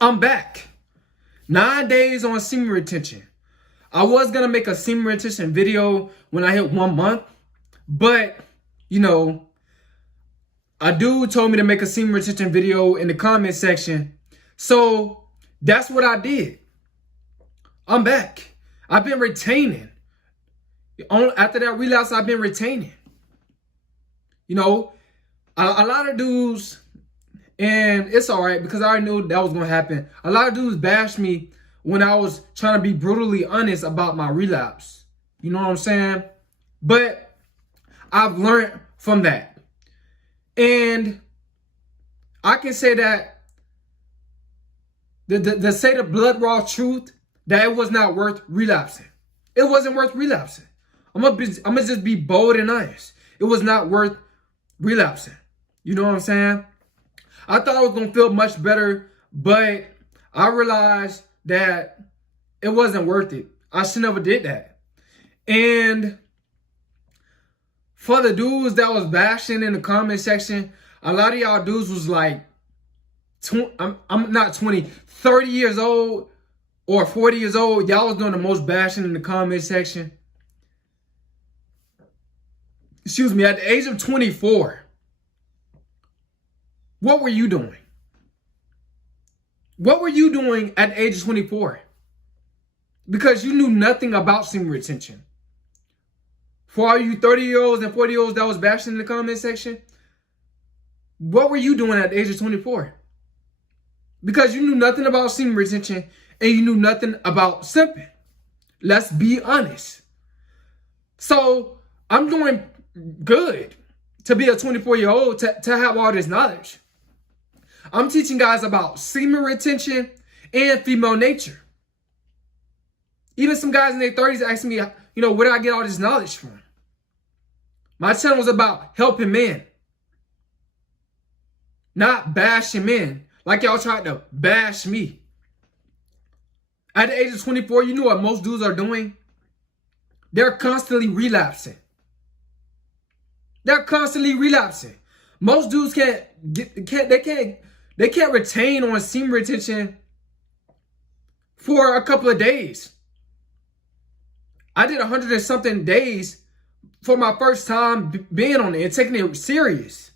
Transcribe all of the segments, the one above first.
I'm back. 9 days on semen retention. I was going to make a semen retention video when I hit 1 month, but, a dude told me to make a semen retention video in the comment section. So that's what I did. I'm back. I've been retaining. After that relapse, I've been retaining. A lot of dudes, and it's all right because I already knew that was going to happen. A lot of dudes bashed me when I was trying to be brutally honest about my relapse. You know what I'm saying? But I've learned from that. And I can say that to say the blood raw truth, that it was not worth relapsing. It wasn't worth relapsing. I'm gonna just be bold and honest. It was not worth relapsing. You know what I'm saying? I thought I was gonna feel much better, but I realized that it wasn't worth it. I should never did that. And for the dudes that was bashing in the comment section, a lot of y'all dudes was like, I'm not 20, 30 years old or 40 years old. Y'all was doing the most bashing in the comment section. Excuse me, at the age of 24, what were you doing? What were you doing at the age of 24? Because you knew nothing about semen retention. For all you 30-year-olds and 40-year-olds that was bashing in the comment section, what were you doing at the age of 24? Because you knew nothing about semen retention and you knew nothing about simping. Let's be honest. So I'm doing good to be a 24-year-old to have all this knowledge. I'm teaching guys about semen retention and female nature. Even some guys in their 30s ask me, where do I get all this knowledge from? My channel was about helping men, not bashing men like y'all tried to bash me. At the age of 24, you know what most dudes are doing? They're constantly relapsing. They're constantly relapsing. Most dudes can't retain on semen retention for a couple of days. I did 100 and something days for my first time being on it and taking it serious.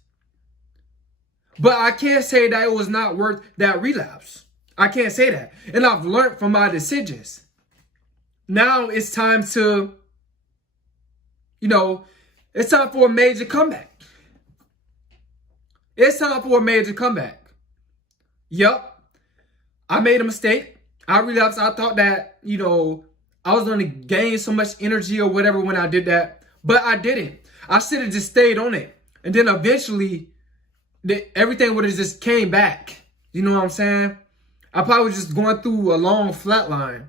But I can't say that it was not worth that relapse. I can't say that. And I've learned from my decisions. Now it's time to, it's time for a major comeback. It's time for a major comeback. Yup. I made a mistake. I relapsed. I thought that, I was going to gain so much energy or whatever when I did that. But I didn't. I should have just stayed on it. And then eventually, everything would have just came back. You know what I'm saying? I probably was just going through a long flat line.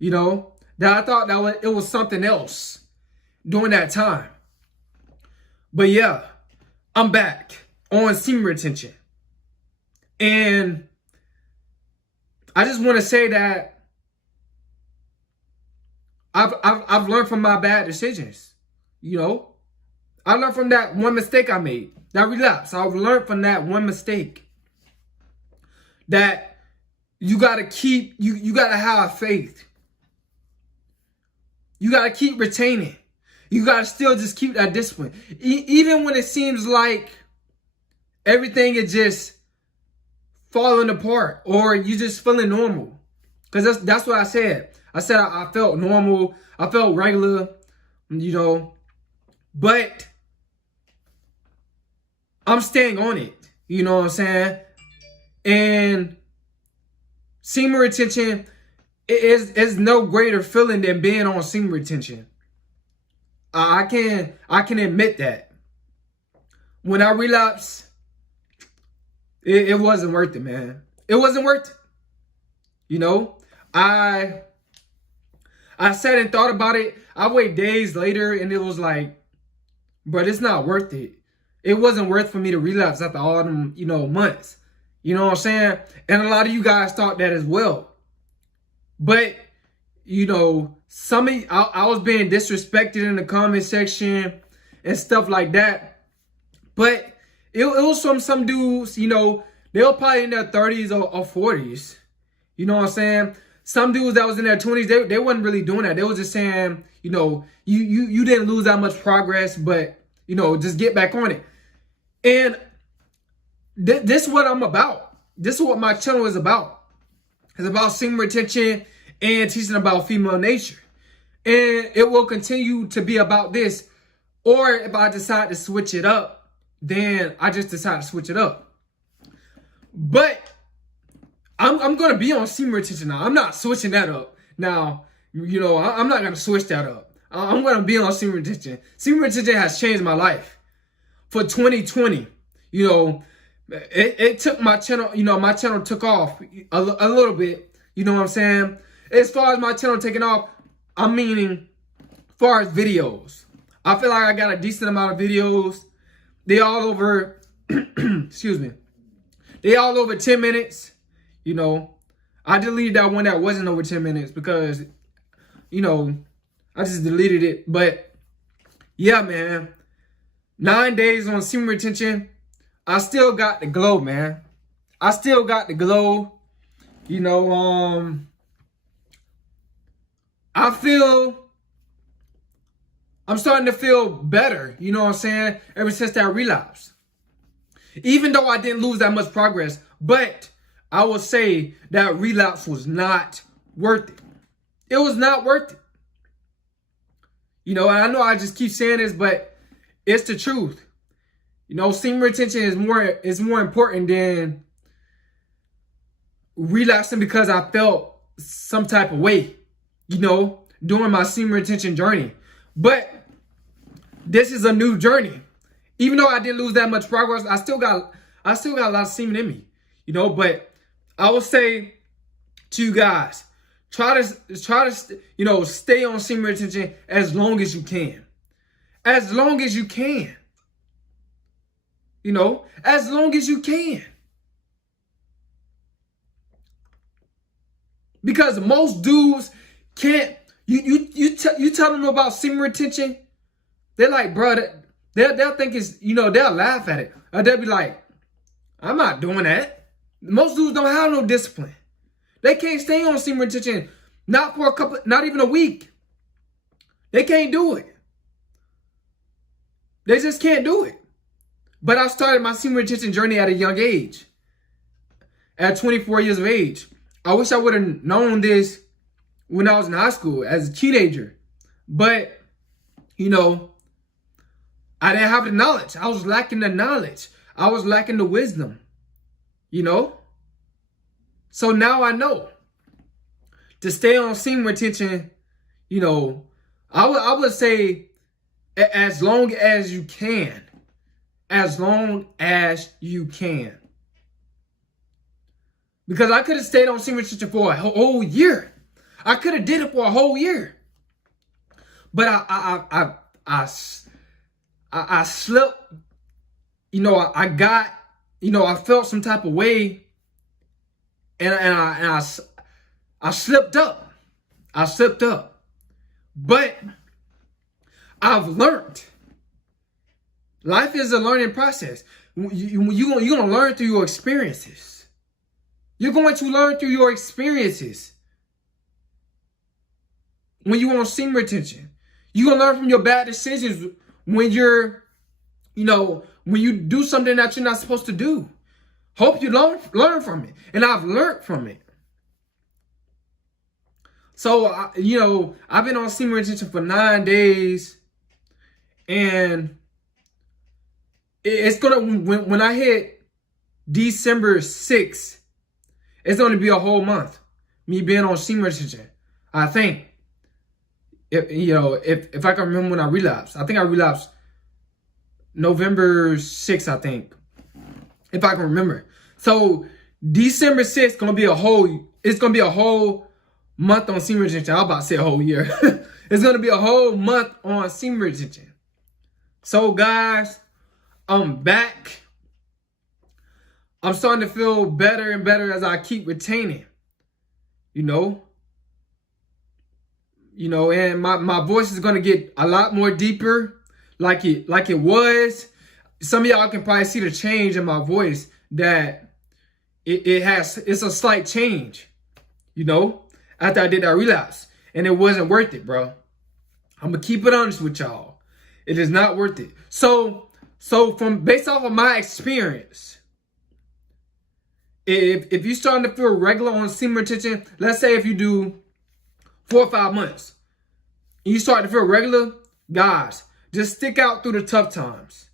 That I thought that it was something else during that time. But yeah, I'm back on semen retention. And I just want to say that I've learned from my bad decisions. I learned from that one mistake I made, that relapse. I've learned from that one mistake that you gotta you gotta have faith. You gotta keep retaining. You gotta still just keep that discipline, even when it seems like everything is just falling apart or you just feeling normal. Because that's what I said. I said I felt normal. I felt regular, but I'm staying on it. You know what I'm saying? And semen retention is no greater feeling than being on semen retention. I can admit that. When I relapsed, it wasn't worth it, man. It wasn't worth it. I sat and thought about it. I waited days later and it was like, but it's not worth it. It wasn't worth for me to relapse after all them, months. You know what I'm saying? And a lot of you guys thought that as well. But, some of I was being disrespected in the comment section and stuff like that. But it was from some dudes, they were probably in their 30s or 40s. You know what I'm saying? Some dudes that was in their 20s, they wasn't really doing that. They was just saying, you know, you didn't lose that much progress, but, you know, just get back on it. And this is what I'm about. This is what my channel is about. It's about semen retention and teaching about female nature. And it will continue to be about this. Or if I decide to switch it up, then I just decide to switch it up. But I'm going to be on semen retention now. I'm not switching that up. Now, you know, I'm not going to switch that up. I'm going to be on semen retention. Semen retention has changed my life. For 2020, you know, it took my channel, you know, my channel took off a little bit. You know what I'm saying? As far as my channel taking off, I'm meaning as far as videos. I feel like I got a decent amount of videos. They all over, excuse me. They all over 10 minutes. You know, I deleted that one that wasn't over 10 minutes because, you know, I just deleted it. But yeah, man, 9 days on semen retention. I still got the glow, man. I still got the glow. You know, I'm starting to feel better, you know what I'm saying, ever since that relapse. Even though I didn't lose that much progress, but I will say that relapse was not worth it. It was not worth it. You know, and I know I just keep saying this, but it's the truth. You know, semen retention is more important than relapsing because I felt some type of way, you know, during my semen retention journey. But this is a new journey. Even though I didn't lose that much progress, I still got a lot of semen in me, you know. But I will say to you guys, try to you know, stay on semen retention as long as you can, as long as you can. You know, as long as you can. Because most dudes can't. You tell them about semen retention, they're like, bro, they'll think it's, you know, they'll laugh at it. Or they'll be like, I'm not doing that. Most dudes don't have no discipline. They can't stay on semen retention, not for not even a week. They can't do it. They just can't do it. But I started my semen retention journey at a young age. At 24 years of age. I wish I would have known this when I was in high school as a teenager. But, you know, I didn't have the knowledge. I was lacking the knowledge. I was lacking the wisdom. You know? So now I know. To stay on semen retention, you know, I would say as long as you can. As long as you can. Because I could have stayed on semen retention for a whole year. I could have did it for a whole year. But I slipped. You know, I got, you know, I felt some type of way. And I slipped up. I slipped up. But I've learned. Life is a learning process. You're going to learn through your experiences. You're going to learn through your experiences. When you're on semen retention. You're going to learn from your bad decisions when you're, you know, when you do something that you're not supposed to do. Hope you learn from it. And I've learned from it. So, you know, I've been on semen retention for 9 days. And it's going to, when I hit December 6th, it's going to be a whole month. Me being on semen retention. I think. If I can remember when I relapsed. I think I relapsed November 6th, I think. If I can remember. So December 6th gonna be a whole month on semen retention. I was about to say a whole year. It's gonna be a whole month on semen retention. So guys, I'm back. I'm starting to feel better and better as I keep retaining. You know, and my voice is gonna get a lot more deeper, like it was. Some of y'all can probably see the change in my voice that, it's a slight change, you know, after I did that relapse. And it wasn't worth it, bro. I'm gonna keep it honest with y'all. It is not worth it. So from based off of my experience, if you're starting to feel regular on semen retention, let's say if you do 4 or 5 months, and you start to feel regular, guys, just stick out through the tough times.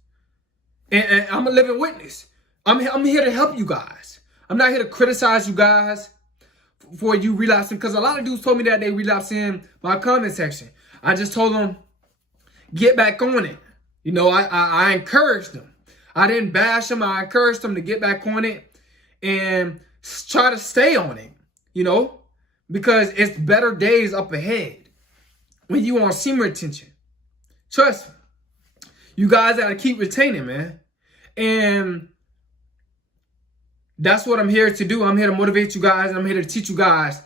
And I'm a living witness. I'm here to help you guys. I'm not here to criticize you guys for you relapsing, because a lot of dudes told me that they relapsed in my comment section. I just told them, get back on it. You know, I encouraged them. I didn't bash them. I encouraged them to get back on it and try to stay on it, you know, because it's better days up ahead when you on semen retention. Trust me. You guys got to keep retaining, man. And that's what I'm here to do. I'm here to motivate you guys. And I'm here to teach you guys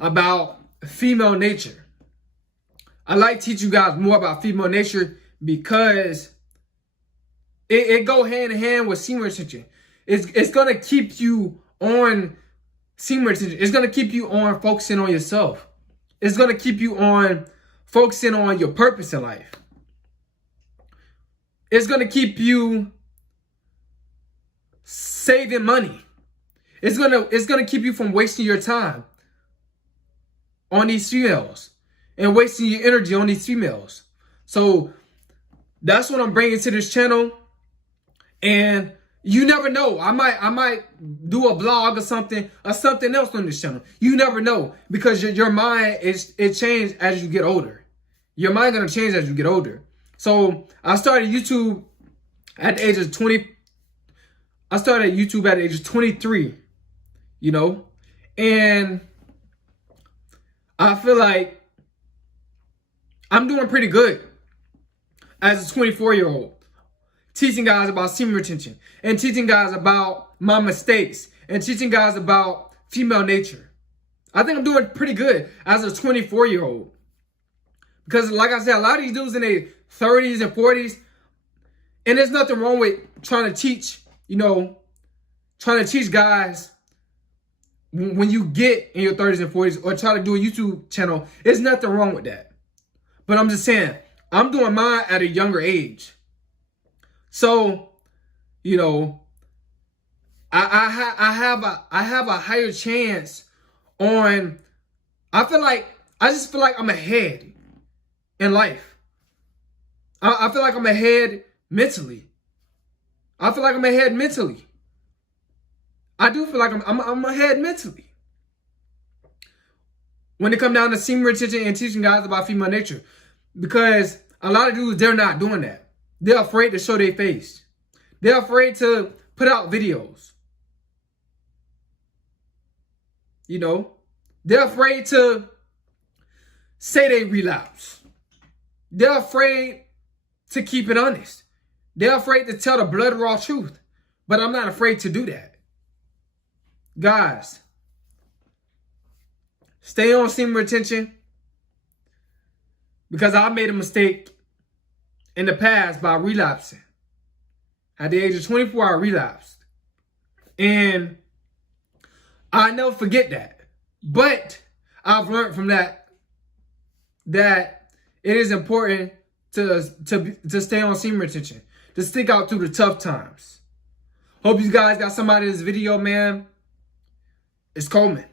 about female nature. I like teaching you guys more about female nature because it go hand in hand with semen retention. It's going to keep you on semen retention. It's going to keep you on focusing on yourself. It's going to keep you on focusing on your purpose in life. It's going to keep you saving money. It's gonna keep you from wasting your time on these females and wasting your energy on these females. So that's what I'm bringing to this channel. And you never know. I might do a blog or something else on this channel. You never know, because your mind it changes as you get older. Your mind gonna change as you get older. So I started YouTube at the age of 20. I started YouTube at the age of 23, you know, and I feel like I'm doing pretty good as a 24-year-old, teaching guys about semen retention and teaching guys about my mistakes and teaching guys about female nature. I think I'm doing pretty good as a 24-year-old, because like I said, a lot of these dudes in their 30s and 40s, and there's nothing wrong with trying to teach, you know, trying to teach guys when you get in your 30s and 40s, or try to do a YouTube channel. There's nothing wrong with that. But I'm just saying, I'm doing mine at a younger age. So, you know, I have a higher chance on, I just feel like I'm ahead in life. I feel like I'm ahead mentally. I feel like I'm ahead mentally. I do feel like I'm ahead mentally when it comes down to semen retention and teaching guys about female nature. Because a lot of dudes, they're not doing that. They're afraid to show their face. They're afraid to put out videos. You know, they're afraid to say they relapse. They're afraid to keep it honest. They're afraid to tell the blood raw truth. But I'm not afraid to do that. Guys, stay on semen retention, because I made a mistake in the past by relapsing. At the age of 24, I relapsed. And I never forget that. But I've learned from that it is important to stay on semen retention, to stick out through the tough times. Hope you guys got something out of this video, man. It's Coleman.